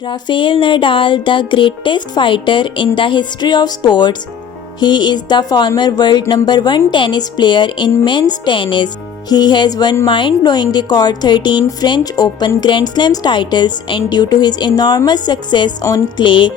Rafael Nadal, the greatest fighter in the history of sports. He is the former world number 1 tennis player in men's tennis. He has won mind-blowing record 13 French Open Grand Slams titles, and due to his enormous success on clay,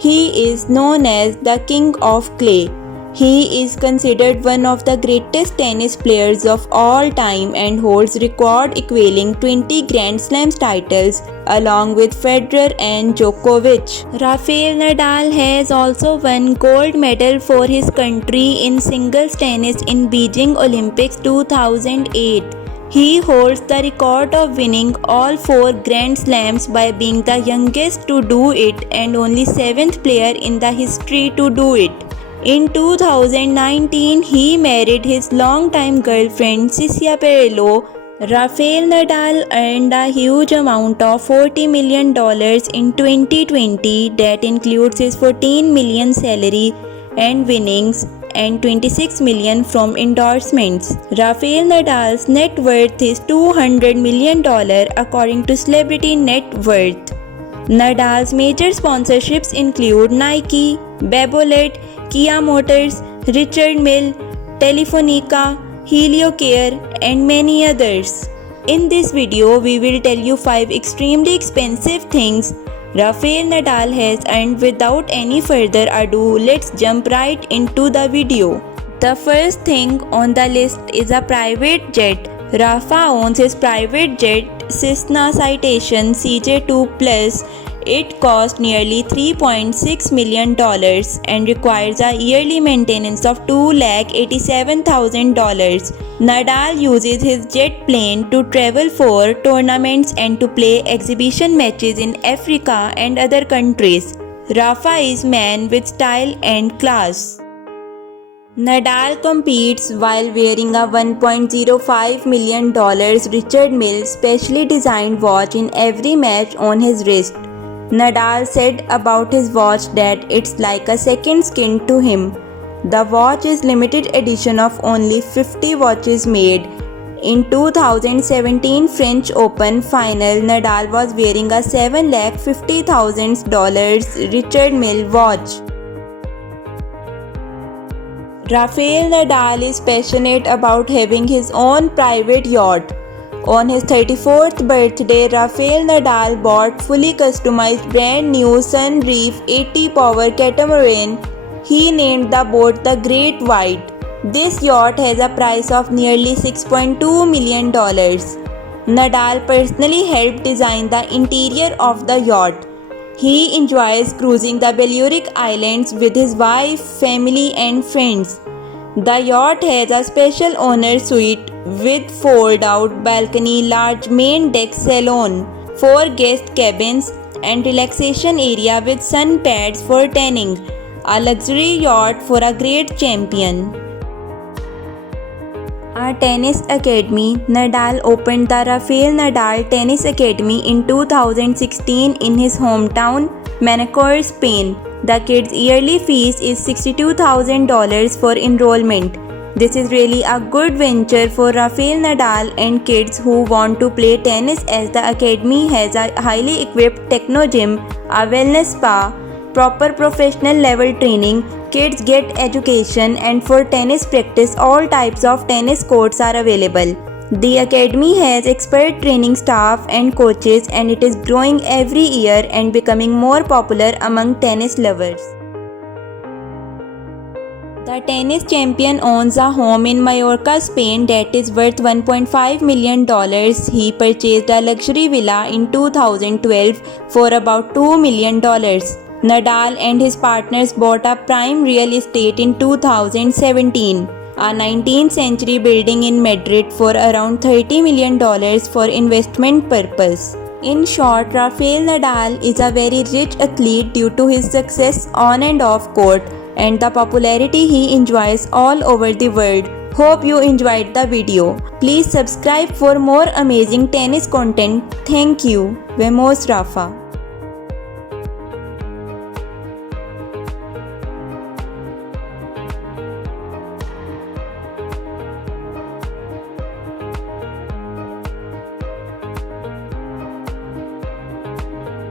he is known as the King of Clay. He is considered one of the greatest tennis players of all time and holds record equaling 20 Grand Slams titles along with Federer and Djokovic. Rafael Nadal has also won gold medal for his country in singles tennis in Beijing Olympics 2008. He holds the record of winning all 4 Grand Slams by being the youngest to do it and only 7th player in the history to do it. In 2019, he married his longtime girlfriend Cecilia Perillo. Rafael Nadal earned a huge amount of $40 million in 2020 that includes his $14 million salary and winnings and $26 million from endorsements. Rafael Nadal's net worth is $200 million according to Celebrity Net Worth. Nadal's major sponsorships include Nike, Babolat, Kia Motors, Richard Mille, Telefonica, HelioCare, and many others. In this video, we will tell you 5 extremely expensive things Rafael Nadal has earned. Without any further ado, let's jump right into the video. The first thing on the list is a private jet. Rafa owns his private jet Cessna Citation CJ2 Plus. It costs nearly $3.6 million and requires a yearly maintenance of $287,000. Nadal uses his jet plane to travel for tournaments and to play exhibition matches in Africa and other countries. Rafa is man with style and class. Nadal competes while wearing a $1.05 million Richard Mille specially designed watch in every match on his wrist. Nadal said about his watch that it's like a second skin to him. The watch is limited edition of only 50 watches made. In 2017 French Open final, Nadal was wearing a $750,000 Richard Mille watch. Rafael Nadal is passionate about having his own private yacht. On his 34th birthday, Rafael Nadal bought fully customized brand new Sunreef 80 power catamaran. He named the boat the Great White. This yacht has a price of nearly $6.2 million. Nadal personally helped design the interior of the yacht. He enjoys cruising the Balearic Islands with his wife, family and friends. The yacht has a special owner suite with fold-out balcony, large main deck salon, 4 guest cabins and relaxation area with sun pads for tanning. A luxury yacht for a great champion. A tennis academy. Nadal opened the Rafael Nadal Tennis Academy in 2016 in his hometown, Manacor, Spain. The kids' yearly fees is $62,000 for enrollment. This is really a good venture for Rafael Nadal and kids who want to play tennis, as the academy has a highly equipped techno gym, a wellness spa, proper professional level training, kids get education, and for tennis practice all types of tennis courts are available. The academy has expert training staff and coaches, and it is growing every year and becoming more popular among tennis lovers. The tennis champion owns a home in Mallorca, Spain that is worth $1.5 million. He purchased a luxury villa in 2012 for about $2 million. Nadal and his partners bought a prime real estate in 2017, a 19th century building in Madrid for around $30 million for investment purpose. In short, Rafael Nadal is a very rich athlete due to his success on and off court and the popularity he enjoys all over the world. Hope you enjoyed the video. Please subscribe for more amazing tennis content. Thank you. Vemos Rafa.